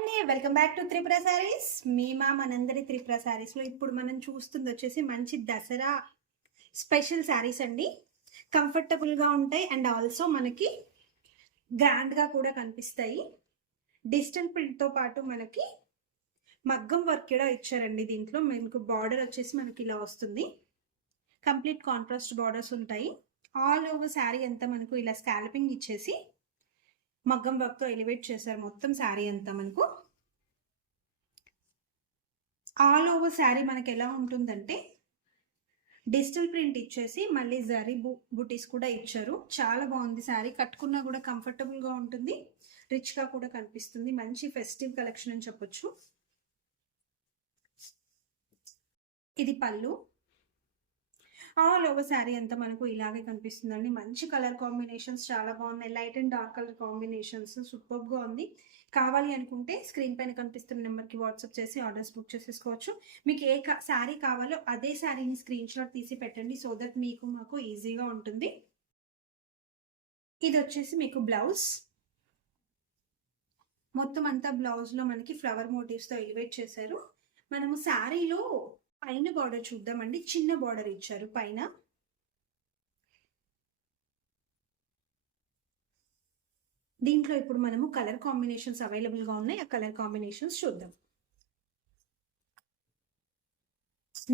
అండి welcome back to Tripura saris. మనందరి త్రిపుర సారీస్లో ఇప్పుడు మనం చూస్తుంది వచ్చేసి మంచి దసరా స్పెషల్ సారీస్ అండి. కంఫర్టబుల్గా ఉంటాయి అండ్ ఆల్సో మనకి గ్రాండ్గా కూడా కనిపిస్తాయి. డిజిటల్ ప్రింట్తో పాటు మనకి మగ్గం వర్క్ కూడా ఇచ్చారండి. దీంట్లో మనకు బార్డర్ వచ్చేసి మనకి ఇలా వస్తుంది. కంప్లీట్ కాంట్రాస్ట్ బార్డర్స్ ఉంటాయి. ఆల్ ఓవర్ శారీ అంతా మనకు ఇలా స్కాల్పింగ్ ఇచ్చేసి మగ్గం వర్క్తో ఎలివేట్ చేశారు మొత్తం శారీ అంతా. మనకు ఆల్ ఓవర్ శారీ మనకి ఎలా ఉంటుందంటే డిజిటల్ ప్రింట్ ఇచ్చేసి మళ్ళీ జరీ బుటీస్ కూడా ఇచ్చారు. చాలా బాగుంది శారీ. కట్టుకున్నా కూడా కంఫర్టబుల్గా ఉంటుంది, రిచ్గా కూడా కనిపిస్తుంది. మంచి ఫెస్టివ్ కలెక్షన్ అని చెప్పొచ్చు. ఇది పళ్ళు. ఆల్ ఓవర్ శారీ అంతా మనకు ఇలాగే కనిపిస్తుందండి. మంచి కలర్ కాంబినేషన్స్ చాలా బాగున్నాయి. Light and dark colour combinations సూపర్గా ఉంది. కావాలి అనుకుంటే స్క్రీన్ పైన కనిపిస్తున్న నెంబర్కి వాట్సాప్ చేసి ఆర్డర్స్ బుక్ చేసేసుకోవచ్చు. మీకు ఏ శారీ కావాలో అదే శారీని స్క్రీన్ షాట్ తీసి పెట్టండి, సో దట్ మీకు మాకు ఈజీగా ఉంటుంది. ఇది వచ్చేసి మీకు బ్లౌజ్. మొత్తం అంతా బ్లౌజ్లో మనకి ఫ్లవర్ మోటివ్స్తో ఎలివేట్ చేశారు. మనము శారీలో పైన బార్డర్ చూద్దామండి. చిన్న బార్డర్ ఇచ్చారు పైన. దీంట్లో ఇప్పుడు మనము కలర్ కాంబినేషన్స్ అవైలబుల్గా ఉన్నాయి. ఆ కలర్ కాంబినేషన్స్ చూద్దాం.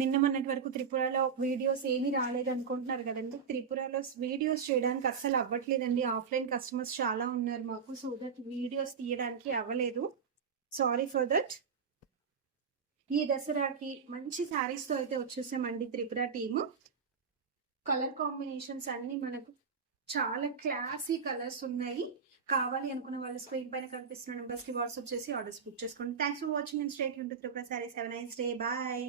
నిన్న మొన్నటి వరకు త్రిపురలో వీడియోస్ ఏమీ రాలేదు అనుకుంటున్నారు కదండి. త్రిపురలో వీడియోస్ చేయడానికి అస్సలు అవ్వట్లేదండి. ఆఫ్లైన్ కస్టమర్స్ చాలా ఉన్నారు మాకు, సో దట్ వీడియోస్ తీయడానికి అవ్వలేదు. Sorry for that. ఈ దసరాకి మంచి శారీస్తో అయితే వచ్చేసామండి త్రిపుర టీము. కలర్ కాంబినేషన్స్ అన్నీ మనకు చాలా క్లాసీ కలర్స్ ఉన్నాయి. కావాలి అనుకున్న వాళ్ళు స్క్రీన్ పైన కనిపిస్తున్న నెంబర్స్కి వాట్సాప్ చేసి ఆర్డర్స్ బుక్ చేసుకోండి. Thanks for watching and stay tuned to Tripura saris. Have a nice day. Bye.